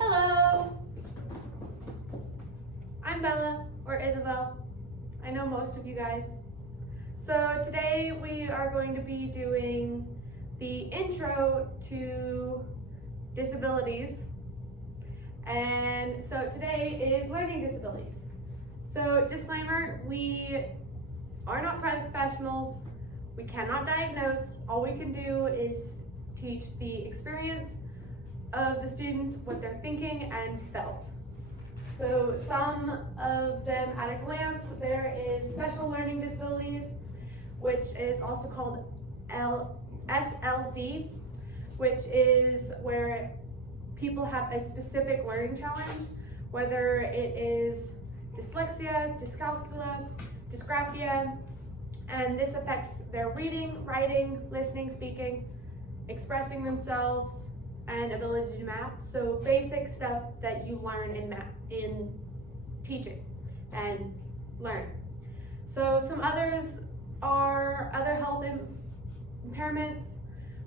Hello! I'm Bella, or Isabel. I know most of you guys. So today we are going to be doing the intro to disabilities. And so today is learning disabilities. So disclaimer, we are not professionals. We cannot diagnose. All we can do is teach the experience of the students, what they're thinking and felt. So some of them at a glance, there is special learning disabilities, which is also called SLD, which is where people have a specific learning challenge, whether it is dyslexia, dyscalculia, dysgraphia, and this affects their reading, writing, listening, speaking, expressing themselves, and ability to do math. So basic stuff that you learn in math, in teaching and learn. So some others are other health impairments,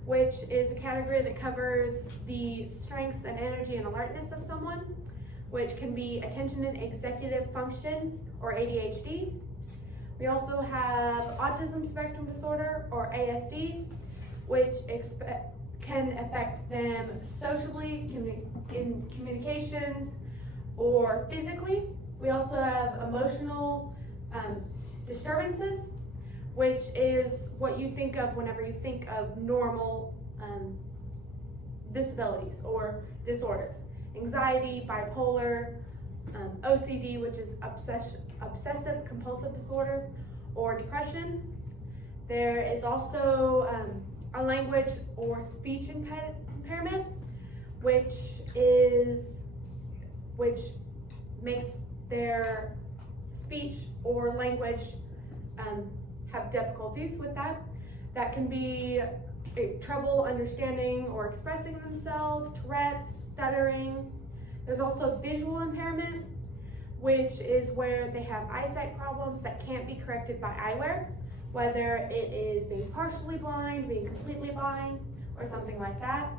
which is a category that covers the strength and energy and alertness of someone, which can be attention and executive function, or ADHD. We also have autism spectrum disorder, or ASD, which can affect them socially, in communications, or physically. We also have emotional disturbances, which is what you think of whenever you think of normal disabilities or disorders. Anxiety, bipolar, OCD, which is obsessive compulsive disorder, or depression. There is also a language or speech impairment, which makes their speech or language have difficulties with that. That can be trouble understanding or expressing themselves, Tourette's, stuttering. There's also visual impairment, which is where they have eyesight problems that can't be corrected by eyewear, whether it is being partially blind, being completely blind, or something like that.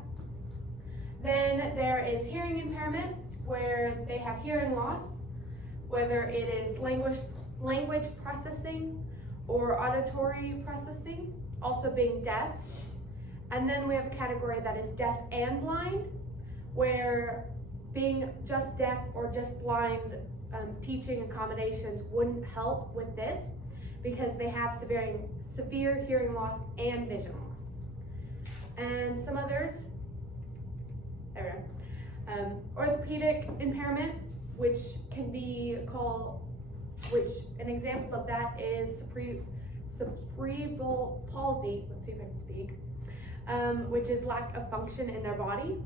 Then there is hearing impairment, where they have hearing loss, whether it is language processing or auditory processing, also being deaf. And then we have a category that is deaf and blind, where being just deaf or just blind teaching accommodations wouldn't help with this, because they have severe hearing loss and vision loss. And some others, there we go. Orthopedic impairment, which can be called, an example of that is cerebral palsy, let's see if I can speak, which is lack of function in their body.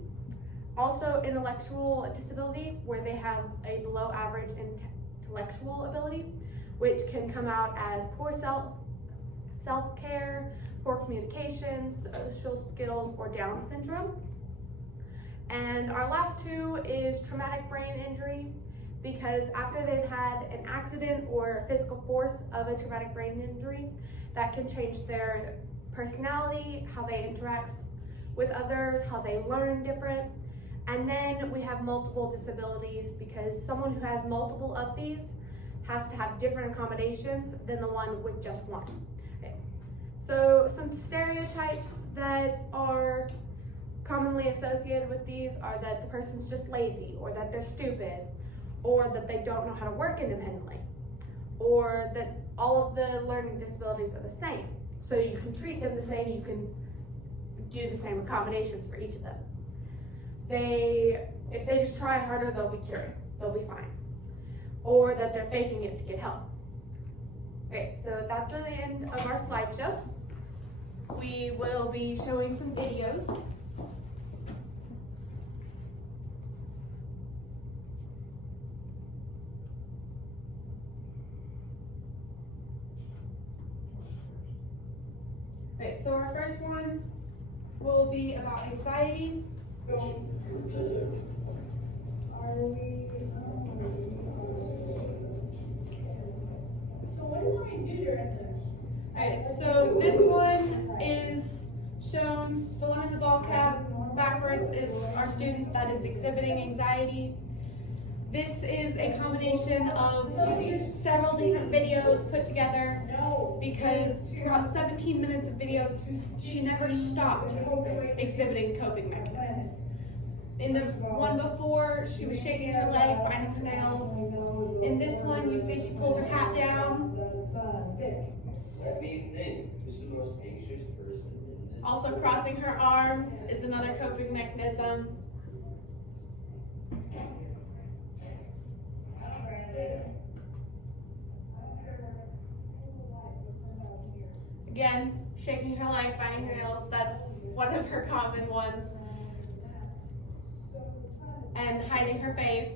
Also intellectual disability, where they have a below average intellectual ability, which can come out as poor self-care, poor communications, social skills, or Down syndrome. And our last two is traumatic brain injury, because after they've had an accident or physical force of a traumatic brain injury, that can change their personality, how they interact with others, how they learn different. And then we have multiple disabilities, because someone who has multiple of these has to have different accommodations than the one with just one. Okay. So some stereotypes that are commonly associated with these are that the person's just lazy, or that they're stupid, or that they don't know how to work independently, or that all of the learning disabilities are the same. So you can treat them the same, you can do the same accommodations for each of them. If they just try harder, they'll be cured, they'll be fine. Or that they're faking it to get help. Okay, so that's the end of our slideshow. We will be showing some videos. Okay, so our first one will be about anxiety. What do I do during this? Alright, so this one is shown, the one in the ball cap, backwards. backwards is our student that is exhibiting anxiety. This is a combination of several different videos put together because throughout 17 minutes of videos, she never stopped exhibiting coping mechanisms. In the one before, she was shaking her leg, biting her nails. In this one, you see she pulls her hat down. Let me think. Who's the most anxious person in this? Also, crossing her arms is another coping mechanism. Again, shaking her leg, biting her nails, that's one of her common ones. And hiding her face.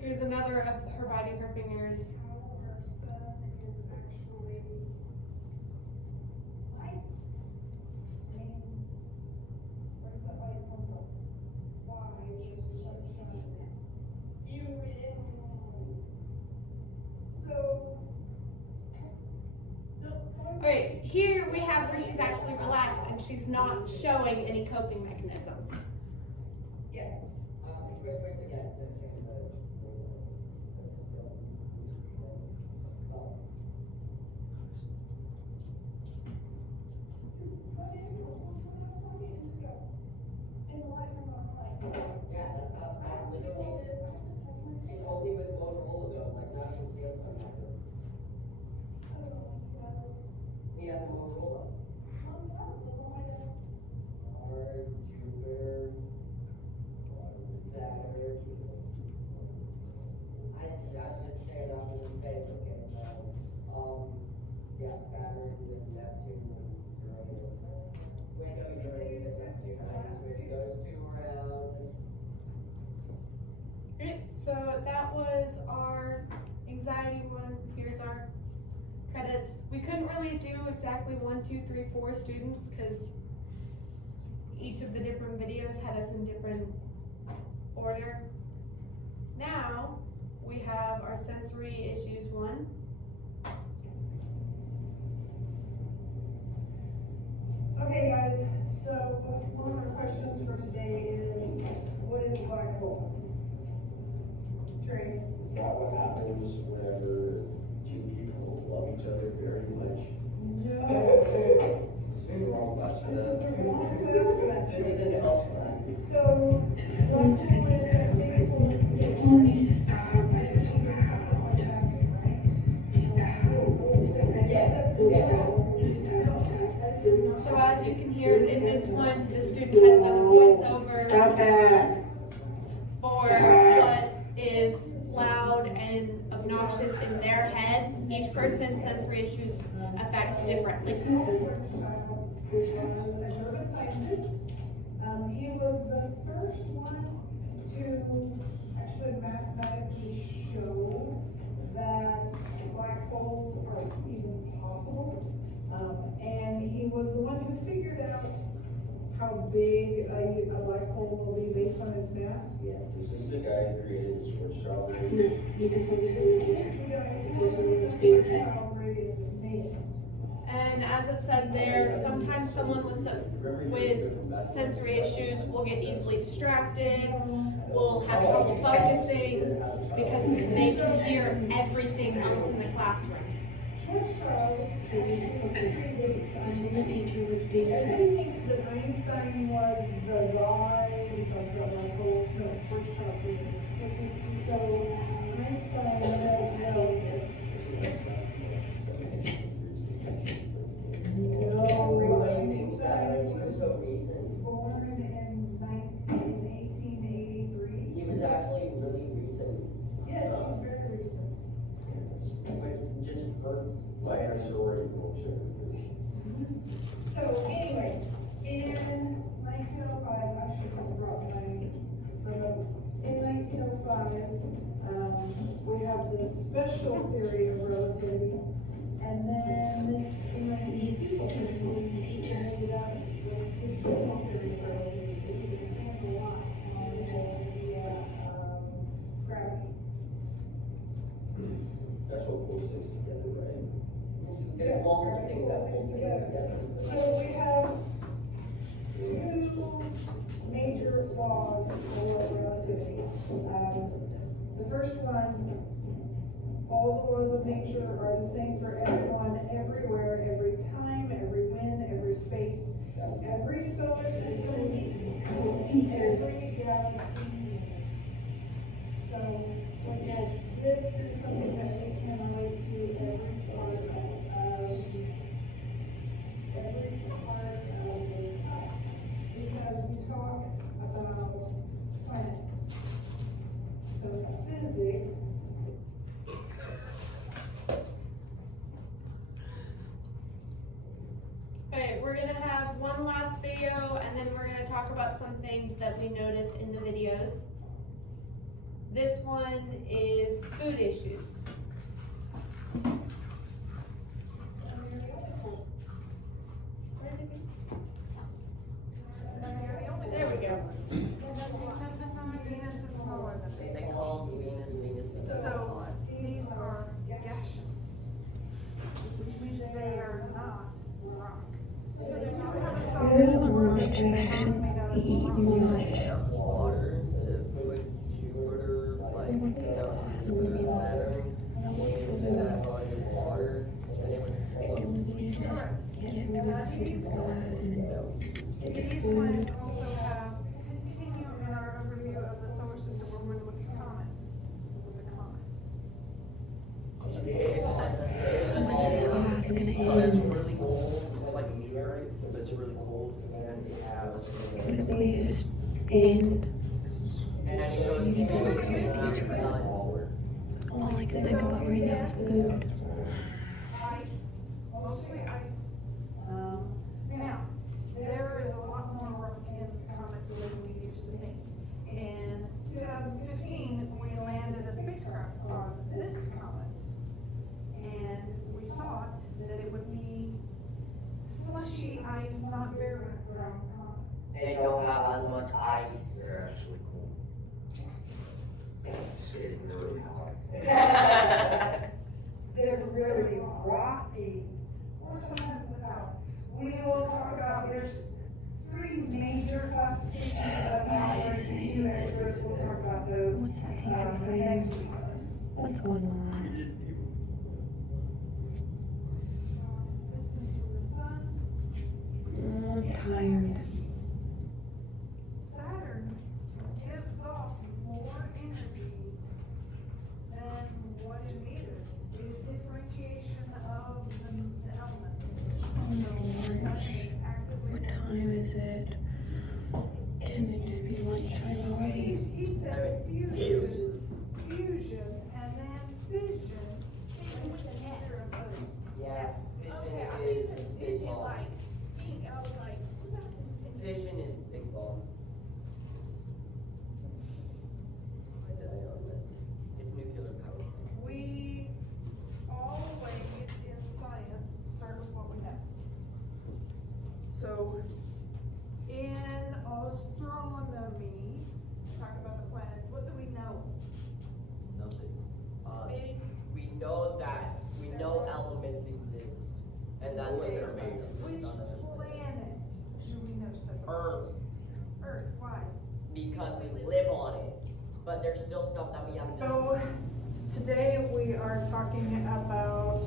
Here's another of her biting her fingers. Alright, here we have where she's actually relaxed and she's not showing any coping mechanisms. Great, so that was our anxiety one. Here's our credits. We couldn't really do exactly 1, 2, 3, 4 students because each of the different videos had us in different order. Now we have our sensory issues one. Okay, guys, so one of our questions for today is, what is black hole? Trey? Is that what happens whenever two people love each other very much? No. This is the wrong class for This is that. the wrong class for that. This is an health class. So, black hole is, I think, So as you can hear in this one, the student has done a voiceover for what is loud and obnoxious in their head. Each person's sensory issues affects differently. a German scientist. He was the first one to actually mathematically show that black holes are even possible. And he was the one who figured out how big a black hole will be based on its mass. Yes. Is this the guy who created the sword strawberry? You can focus on the Yes, teacher. we got Just what was being said. Strawberry is his name. And as it said there, sometimes someone with sensory issues will get easily distracted, will have trouble focusing because they can hear everything else in the classroom. Can you focus? Just on the teacher what's being said. Everybody thinks that Einstein was the guy because the black holes, no, first child is. So Einstein was Everybody thinks that, like, he was so recent. born in 1883. He was actually really recent. Yes, he's very recent. Which just hurts. My story bullshit. So anyway, in 1905, actually, social theory of relativity, and then in the physical theory, teacher. ended up with the general theory of relativity, which expands a lot on the idea of gravity. That's what pulls things together, right? Yes, There's multiple gravity things that pull pulls things together. together. So we have two major laws for relativity. The first one, all the laws of nature are the same for everyone, everywhere, every time, every when, every space, every solar system, every galaxy. So, Yes. this is something that we can relate to every part of this us, because we talk about planets. So physics. Okay, we're gonna have one last video and then we're gonna talk about some things that we noticed in the videos. This one is food issues. There we go. Venus is smaller than They call Venus because So, it's hot. these are gaseous, which means they are not rock. So they do have a We solid really want core, lunch, but but I they're shouldn't made out of be rock. eating much. Enough water to put Jupiter, like, What's this class gonna be like? Saturn, in that body of water, then it would float. Can we just get through this stupid class and get These food? planets also have, continue in our overview of the solar system where we're going to look at comets. What's a comet? When's this class gonna It's end? really cold, it's like a meteorite, but it's really cold, and it has. Could it please just end? And then it goes You can to go to the sun. All I can think about right now is food. Ice, mostly ice. Now, there is a lot more rock in comets than we used to think. In 2015, we landed a spacecraft on this comet, and we thought that it would be slushy ice, not very from comets. They don't have as much ice. They're actually cold. It's getting really hot. They're really rocky, or sometimes without. We will talk about, there's three major classifications of comets, and two experts will talk about those. What's the teacher next saying? week. What's going on? Distance from the sun. I'm tired. Saturn gives off more energy than what is needed. It is differentiation of the elements. I want to see lunch. What time is it? Can it just be lunchtime already? He said fusion, and then fission. It's neither of those. Yeah, fission is big bomb. Fission is big bomb. Why did I know that? It's nuclear power. We always in science start with what we know. So in astronomy, talk about the planets, what do we know? Nothing. We know that, we know elements exist, and that those are made of. Which planet do we know stuff about? Earth, Earth, why? because we live on it, but there's still stuff that we haven't done. So today we are talking about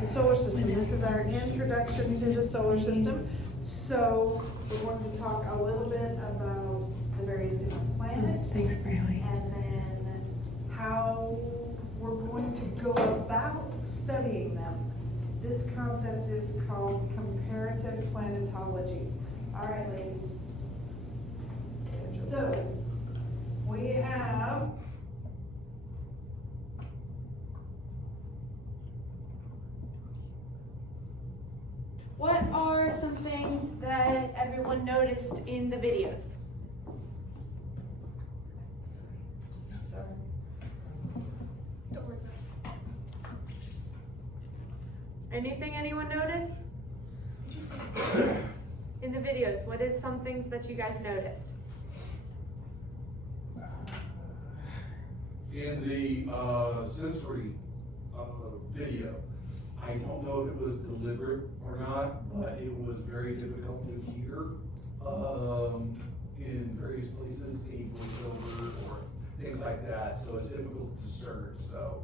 the solar system. This is our introduction to the solar system. So we're going to talk a little bit about the various different planets. Thanks, Riley. And then how we're going to go about studying them. This concept is called comparative planetology. All right, ladies. So we have What are some things that everyone noticed in the videos? Anything anyone noticed? In the videos, what is some things that you guys noticed? In the sensory video, I don't know if it was deliberate or not, but it was very difficult to hear in various places, any voiceover or things like that, so it's difficult to discern. So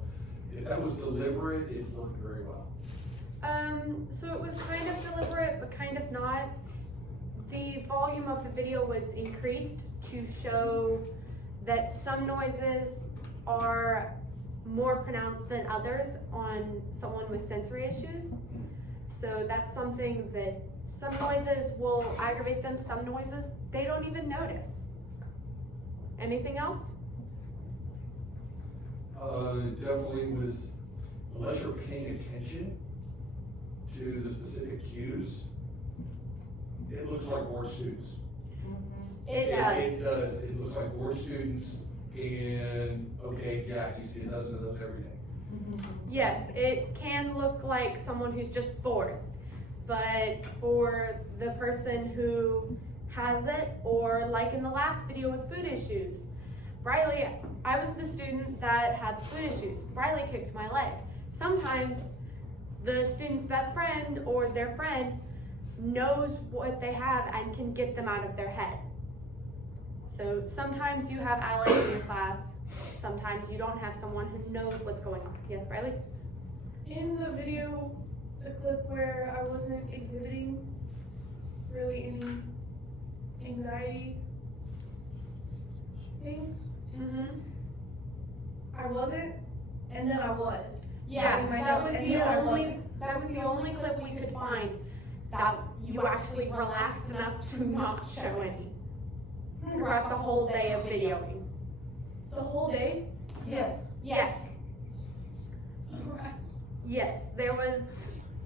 if that was deliberate, it worked very well. So it was kind of deliberate, but kind of not. The volume of the video was increased to show that some noises are more pronounced than others on someone with sensory issues. So that's something that some noises will aggravate them, some noises they don't even notice. Anything else? Definitely was, unless you're paying attention to the specific cues, it looks like board students. It does. It does. It looks like board students, and okay, yeah, you see a dozen of those every day. Yes, it can look like someone who's just bored, but for the person who has it, or like in the last video with food issues, Riley, I was the student that had food issues. Riley kicked my leg. Sometimes the student's best friend or their friend knows what they have and can get them out of their head. So sometimes you have allies in your class, sometimes you don't have someone who knows what's going on. Yes, Riley? In the video, the clip where I wasn't exhibiting really any anxiety things, I wasn't, and then I was. Yeah, In my that notes, was and the then I only, wasn't. that was the only clip we could find that you actually relaxed enough to not show any throughout the whole day of videoing. The whole day? Yes. Yes. Yes, there was,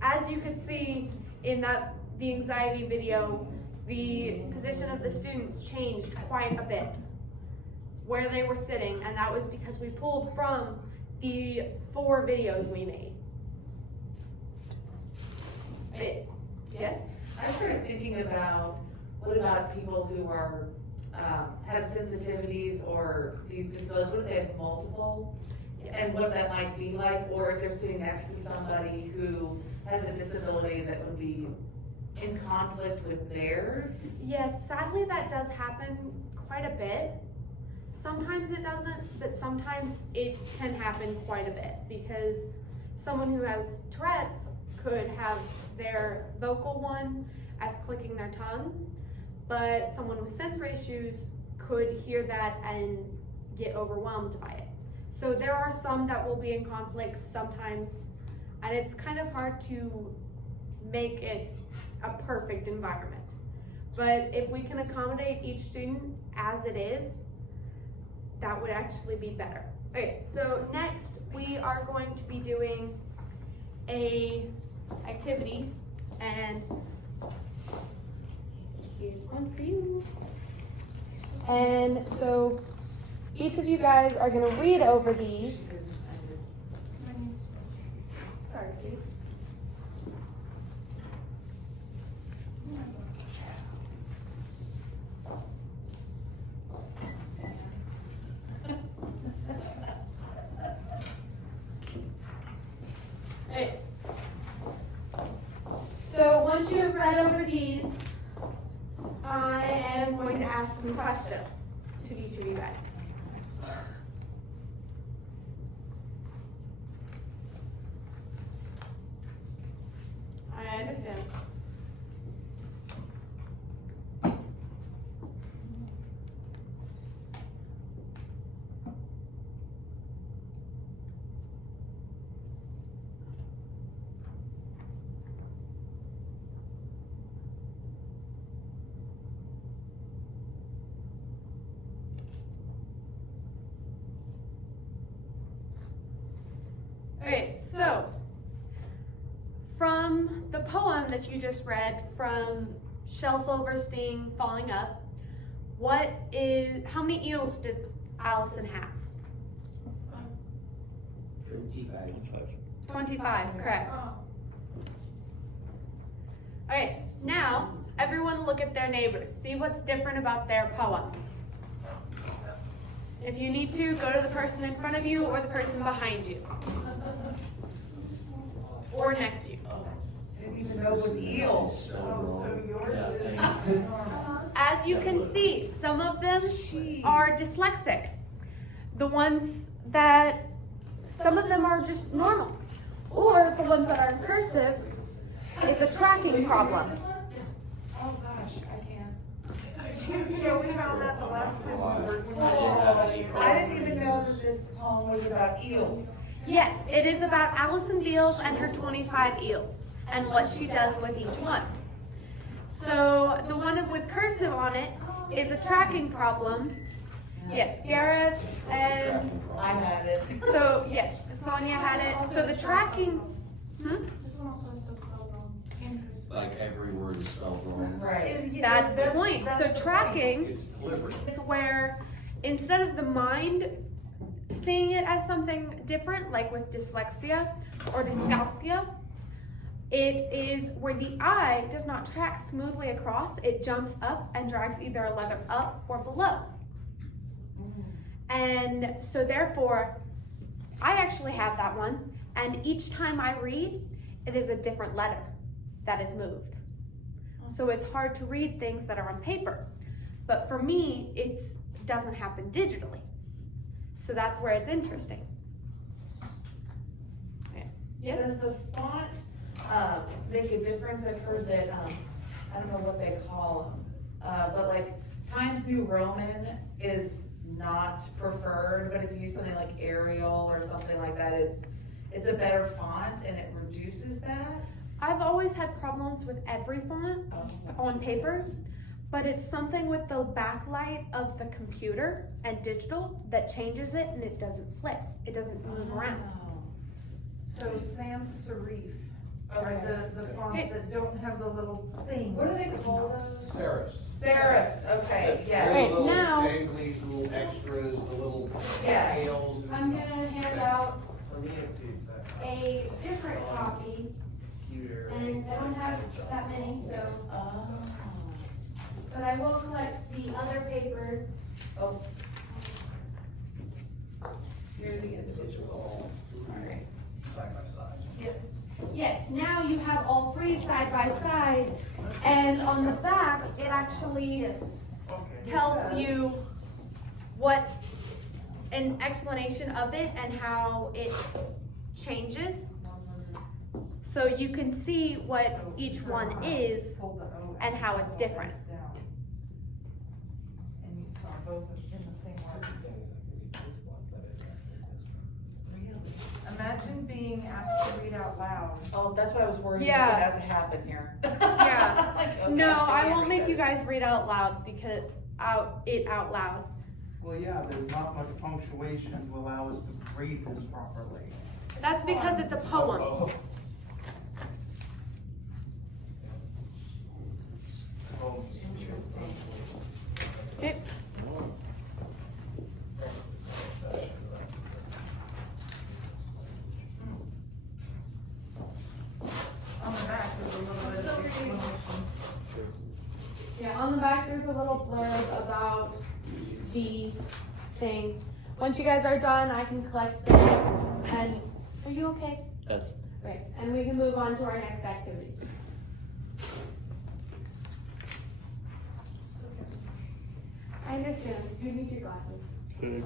as you could see in the anxiety video, the position of the students changed quite a bit where they were sitting, and that was because we pulled from the 4 videos we made. Yes? I started thinking about, what about people who are, have sensitivities or these disabilities, what if they have multiple? And what that might be like, or if they're sitting next to somebody who has a disability that would be in conflict with theirs? Yes, sadly that does happen quite a bit. Sometimes it doesn't, but sometimes it can happen quite a bit because someone who has Tourette's could have their vocal one as clicking their tongue, but someone with sensory issues could hear that and get overwhelmed by it. So there are some that will be in conflict sometimes, and it's kind of hard to make it a perfect environment. But if we can accommodate each student as it is, that would actually be better. Okay, so next we are going to be doing a activity, and here's one for you. And so each of you guys are going to read over these. Sorry, Steve. Okay. So once you have read over these, I am going to ask some questions to each of you guys. I understand. Okay, so from the poem that you just read from Shel Silverstein, Falling Up, how many eels did Allison have? 25. 25, correct. Okay, now everyone look at their neighbors. See what's different about their poem. If you need to, go to the person in front of you or the person behind you. Or next to you. Didn't even know it was eels. So yours is. As you can see, some of them are dyslexic. The ones that, some of them are just normal. Or the ones that are in cursive is a tracking problem. Oh gosh, I can't. Yeah, we found that the last time we were. I didn't even know that this poem was about eels. Yes, it is about Allison Beals and her 25 eels and what she does with each one. So the one with cursive on it is a tracking problem. Yes, Gareth and I had it. so yes, Sonia had it. So the tracking, Like every word is spelled wrong. Right. that's the point. So tracking It's deliberate. is where instead of the mind seeing it as something different, like with dyslexia or dyscalculia, it is where the eye does not track smoothly across. It jumps up and drags either a letter up or below. And so therefore, I actually have that one, and each time I read, it is a different letter that is moved. So it's hard to read things that are on paper. But for me, it doesn't happen digitally. So that's where it's interesting. Okay. Yes? Does the font make a difference? I've heard that, I don't know what they call them, but like Times New Roman is not preferred, but if you use something like Arial or something like that, it's a better font and it reduces that. I've always had problems with every font on paper, but it's something with the backlight of the computer and digital that changes it, and it doesn't flip. It doesn't move around. So sans serif are the fonts Hey. that don't have the little things. What do they call those? Serifs. Serifs, okay, yeah. Right, The little now- danglies, the little extras, the little Yeah. tails. and- I'm gonna hand out For me, it's the exact. a different copy, and I don't have that many, so, Oh. but I will collect the other papers. Oh. Here are the individual. Alright. Side by side. Yes. Yes, now you have all three side by side, and on the back, it actually tells you what, an explanation of it and how it changes. So you can see what each one is and how it's different. And you saw both in the same one. Imagine being asked to read out loud. Oh, that's what I was worried Yeah. about to happen here. Yeah. Like, oh No, gosh, I can't won't make read you it. guys read out loud because out loud. Well, yeah, there's not much punctuation to allow us to read this properly. That's because it's a poem. Oh. Okay. On the back, there's a little bit of explanation. Yeah, on the back there's a little blurb about the thing. Once you guys are done, I can collect them. And are you okay? That's Great. And we can move on to our next activity. I understand. You need your glasses.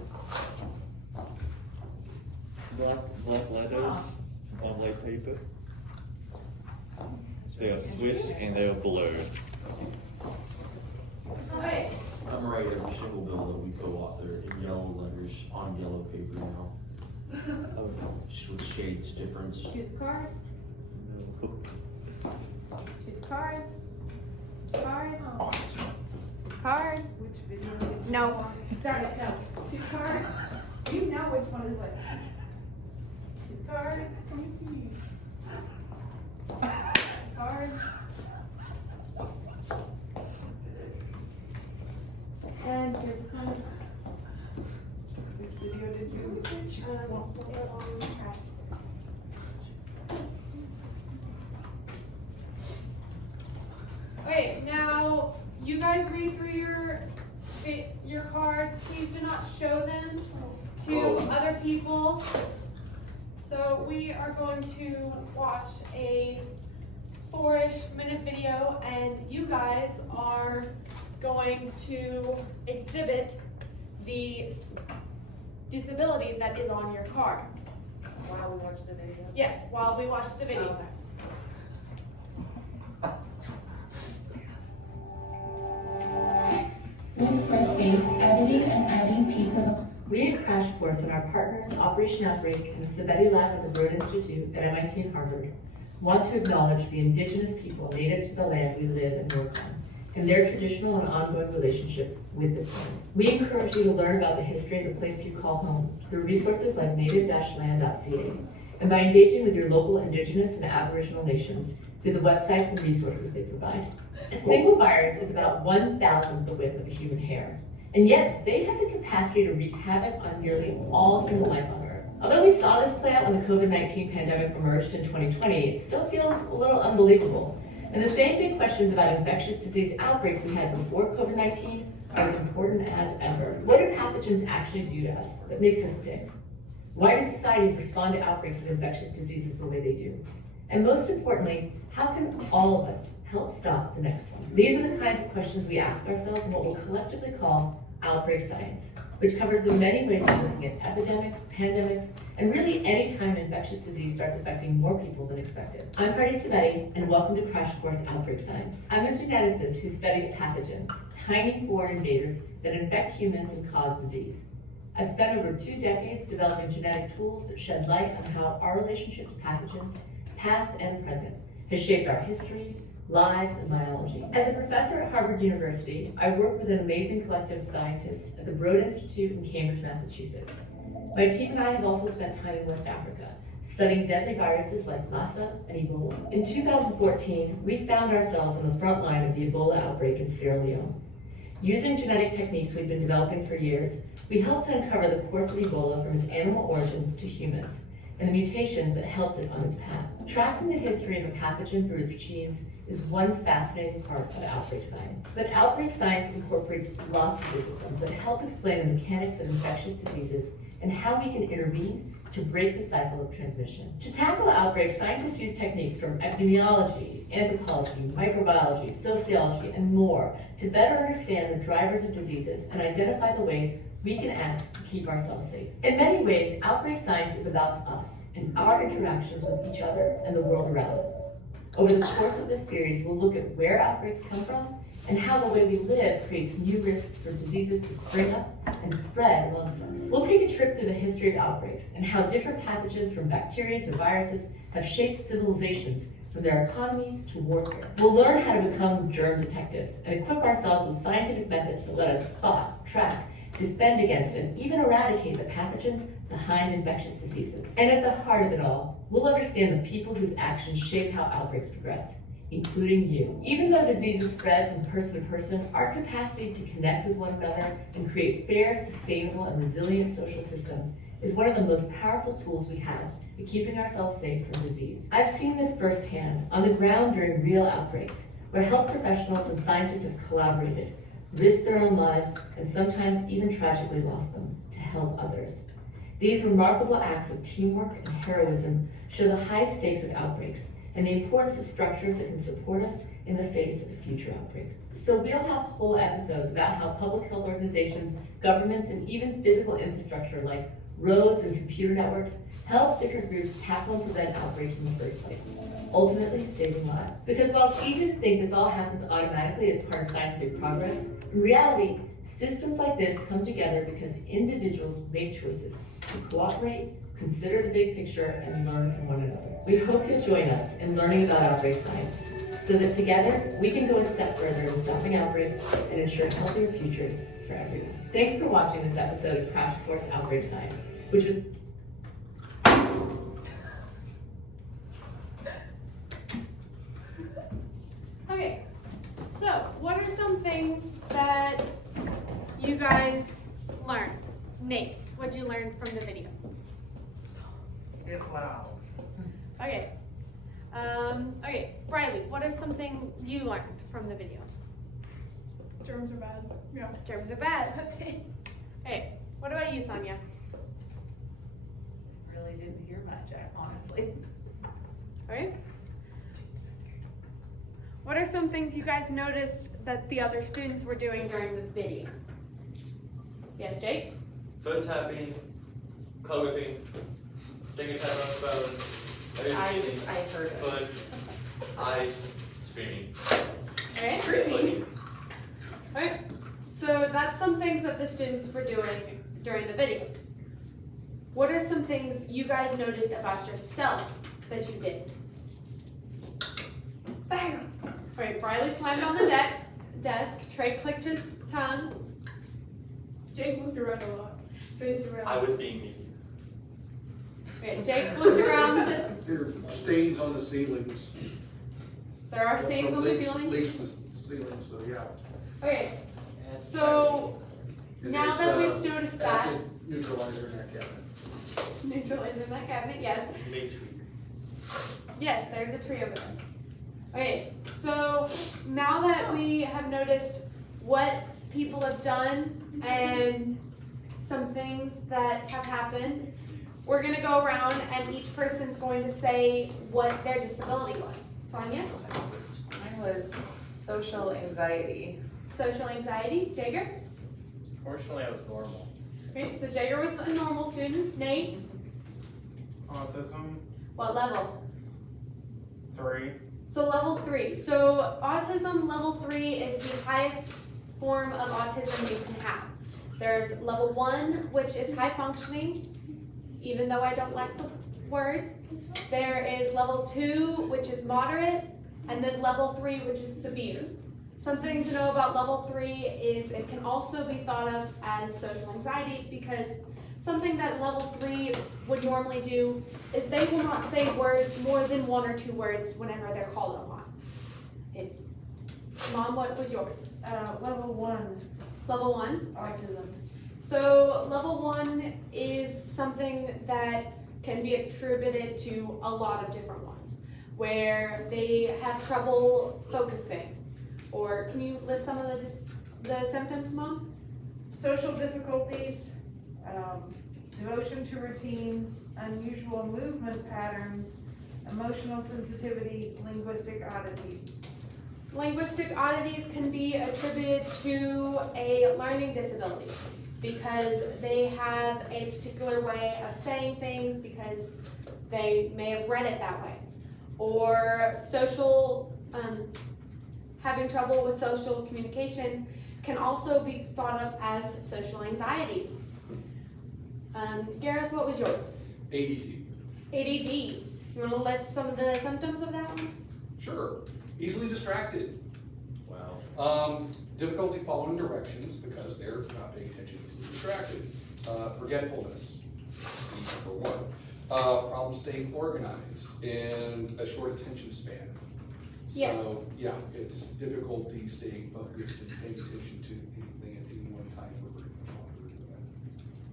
So, black letters on white paper. They are swished and they are blurred. Okay. I'm right, every single bill that we co-author in yellow letters on yellow paper now. Just with shades difference. Choose a card. Choose card. Card. Card. Which video did you No. watch? Darn it, no. Choose card. You know which one is which. Choose card. Card. And here's a card. Which video did you? It's on the track. to other people. So we are going to watch a 4-ish minute video, and you guys are going to exhibit the disability that is on your card. While we watch the video? Yes, while we watch the video. Okay. With Squarespace, editing and adding pieces of... We had a crash course on our partners, Operation Outbreak, and the Izabelle Lab at the Broad Institute at MIT and Harvard want to acknowledge the indigenous people native to the land we live and work on, and their traditional and ongoing relationship with this land. We encourage you to learn about the history of the place you call home through resources like native-land.ca, and by engaging with your local indigenous and aboriginal nations through the websites and resources they provide. A single virus is about 1,000th the width of a human hair, and yet they have the capacity to wreak havoc on nearly all human life on Earth. Although we saw this play out when the COVID-19 pandemic emerged in 2020, it still feels a little unbelievable. And the same big questions about infectious disease outbreaks we had before COVID-19 are as important as ever. What do pathogens actually do to us that makes us sick? Why do societies respond to outbreaks of infectious diseases the way they do? And most importantly, how can all of us help stop the next one? These are the kinds of questions we ask ourselves in what we'll collectively call outbreak science, which covers the many ways of looking at epidemics, pandemics, and really any time an infectious disease starts affecting more people than expected. I'm Party Sabetti, and welcome to Crash Course Outbreak Science. I'm a geneticist who studies pathogens, tiny foreign invaders that infect humans and cause disease. I've spent over 2 decades developing genetic tools that shed light on how our relationship to pathogens, past and present, has shaped our history, lives, and biology. As a professor at Harvard University, I work with an amazing collective of scientists at the Broad Institute in Cambridge, Massachusetts. My team and I have also spent time in West Africa, studying deadly viruses like Lassa and Ebola. In 2014, we found ourselves on the front line of the Ebola outbreak in Sierra Leone. Using genetic techniques we've been developing for years, we helped to uncover the course of Ebola from its animal origins to humans, and the mutations that helped it on its path. Tracking the history of a pathogen through its genes is one fascinating part of outbreak science. But outbreak science incorporates lots of disciplines that help explain the mechanics of infectious diseases and how we can intervene to break the cycle of transmission. To tackle outbreaks, scientists use techniques from epidemiology, anthropology, microbiology, sociology, and more to better understand the drivers of diseases and identify the ways we can act to keep ourselves safe. In many ways, outbreak science is about us and our interactions with each other and the world around us. Over the course of this series, we'll look at where outbreaks come from and how the way we live creates new risks for diseases to spring up and spread amongst us. We'll take a trip through the history of outbreaks and how different pathogens from bacteria to viruses have shaped civilizations from their economies to warfare. We'll learn how to become germ detectives and equip ourselves with scientific methods that let us spot, track, defend against, and even eradicate the pathogens behind infectious diseases. And at the heart of it all, we'll understand the people whose actions shape how outbreaks progress, including you. Even though diseases spread from person to person, our capacity to connect with one another and create fair, sustainable, and resilient social systems is one of the most powerful tools we have in keeping ourselves safe from disease. I've seen this firsthand on the ground during real outbreaks, where health professionals and scientists have collaborated, risked their own lives, and sometimes even tragically lost them to help others. These remarkable acts of teamwork and heroism show the high stakes of outbreaks and the importance of structures that can support us in the face of future outbreaks. So we'll have whole episodes about how public health organizations, governments, and even physical infrastructure like roads and computer networks help different groups tackle and prevent outbreaks in the first place, ultimately saving lives. Because while it's easy to think this all happens automatically as part of scientific progress, in reality, systems like this come together because individuals make choices to cooperate, consider the big picture, and learn from one another. We hope you'll join us in learning about outbreak science, so that together we can go a step further in stopping outbreaks and ensure healthier futures for everyone. Thanks for watching this episode of Crash Course Outbreak Science, which was Okay, so what are some things that you guys learned? Nate, what'd you learn from the video? Get loud. Okay. Okay, Briley, what is something you learned from the video? Germs are bad. Yeah. Germs are bad. Okay. Hey, what about you, Sonia? didn't hear much, honestly. Alright? What are some things you guys noticed that the other students were doing during the video? Yes, Jake? Phone tapping, color whipping, taking time on the phone, I heard it. foot, eyes, screaming. Alright, screaming. Alright, so that's some things that the students were doing during the video. What are some things you guys noticed about yourself that you did? Bam! Alright, Briley slammed on the desk, Trey clicked his tongue. Jake looked around a lot. Faced around. I was being mean. Okay, Jake looked around. There are stains on the ceilings. There are stains on the Leaks- ceiling. Leaks the ceiling, so yeah. Okay, so And now there's, that we've noticed that, acid neutralizer in that cabinet. neutralizer in that cabinet, yes. Yes, there's a tree over there. Okay, so now that we have noticed what people have done and some things that have happened, we're gonna go around and each person's going to say what their disability was. Sonia? Mine was social anxiety. Social anxiety. Jager? Fortunately, I was normal. Okay, so Jager was a normal student. Nate? Autism, What level? 3. So level 3. So autism level 3 is the highest form of autism you can have. There's level 1, which is high functioning, even though I don't like the word. There is level 2, which is moderate, and then level 3, which is severe. Something to know about level 3 is it can also be thought of as social anxiety, because something that level 3 would normally do is they will not say words more than 1 or 2 words whenever they're called upon. Okay. Mom, what was yours? Level 1, Level 1? autism. So level 1 is something that can be attributed to a lot of different ones, where they have trouble focusing. Or can you list some of the symptoms, Mom? Social difficulties, devotion to routines, unusual movement patterns, emotional sensitivity, linguistic oddities. Linguistic oddities can be attributed to a learning disability because they have a particular way of saying things because they may have read it that way. Or social, having trouble with social communication can also be thought of as social anxiety. Gareth, what was yours? ADD. ADD. You want to list some of the symptoms of that one? Sure. Easily distracted. Wow. Difficulty following directions because they're not paying attention, easily distracted. Forgetfulness, C number 1. Problem staying organized and a short attention span. Yes. So, yeah, it's difficulty staying focused and paying attention to anything at any one time for very much longer than that.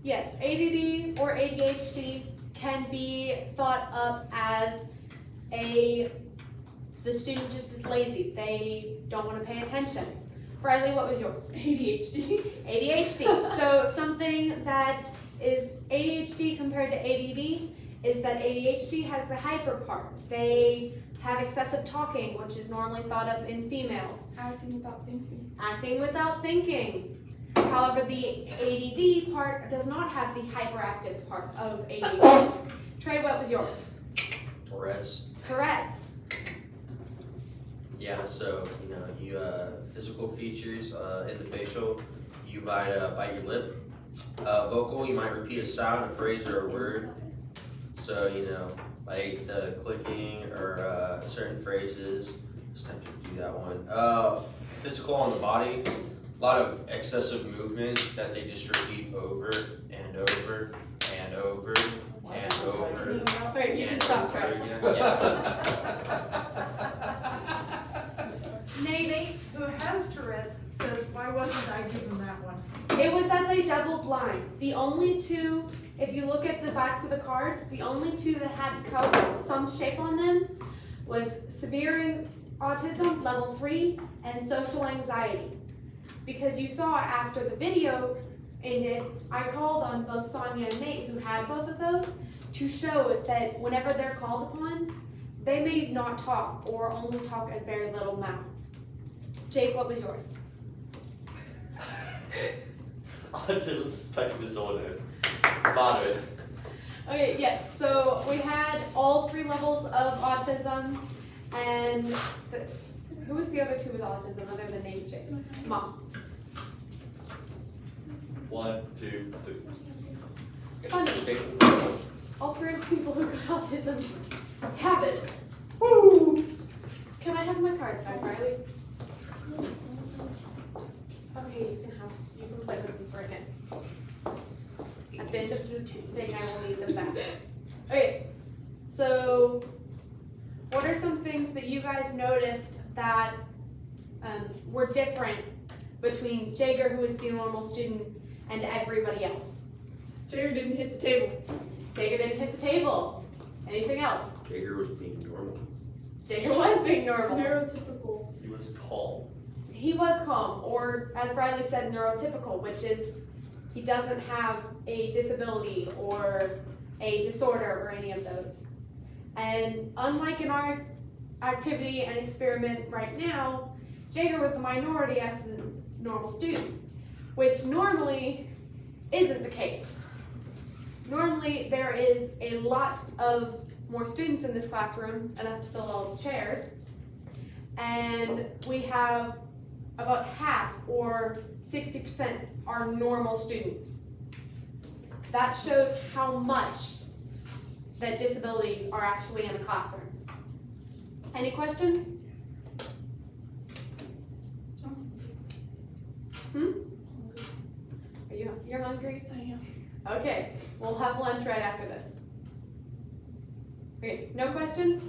Yes, ADD or ADHD can be thought of as the student just is lazy. They don't want to pay attention. Riley, what was yours? ADHD. ADHD. So something that is ADHD compared to ADD is that ADHD has the hyper part. They have excessive talking, which is normally thought of in females. Acting without thinking. Acting without thinking. However, the ADD part does not have the hyperactive part of ADHD. Trey, what was yours? Tourette's. Tourette's. Yeah, so, you physical features in the facial, you might bite your lip. Vocal, you might repeat a sound, a phrase, or a word. So, like the clicking or certain phrases, just have to do that one. Physical on the body, a lot of excessive movement that they just repeat over and over and over and over. Alright, you can stop, Trey. Nate, who has Tourette's, says, why wasn't I given that one? It was as a double blind. The only two, if you look at the backs of the cards, the only two that had some shape on them was severe autism, level 3, and social anxiety. Because you saw after the video ended, I called on both Sonia and Nate, who had both of those, to show that whenever they're called upon, they may not talk or only talk a very little amount. Jake, what was yours? Autism spectrum disorder. Moderate. Okay, yes, so we had all 3 levels of autism, and who was the other 2 with autism other than Nate and Jake? Mom. 1, 2, 3. Funny. All 3 of the people who got autism have it. Woo! Can I have my cards back, Riley? Okay, you can play with them for a minute. At the end of the thing, I will need them back. Okay, so what are some things that you guys noticed that were different between Jager, who is the normal student, and everybody else? Jager didn't hit the table. Jager didn't hit the table. Anything else? Jager was being normal. Jager was being normal. Neurotypical. He was calm. He was calm, or as Bradley said, neurotypical, which is he doesn't have a disability or a disorder or any of those. And unlike in our activity and experiment right now, Jager was the minority as the normal student, which normally isn't the case. Normally there is a lot of more students in this classroom, enough to fill all the chairs, and we have about half, or 60%, are normal students. That shows how much that disabilities are actually in a classroom. Any questions? You're hungry? I am. Okay, we'll have lunch right after this. Okay, no questions?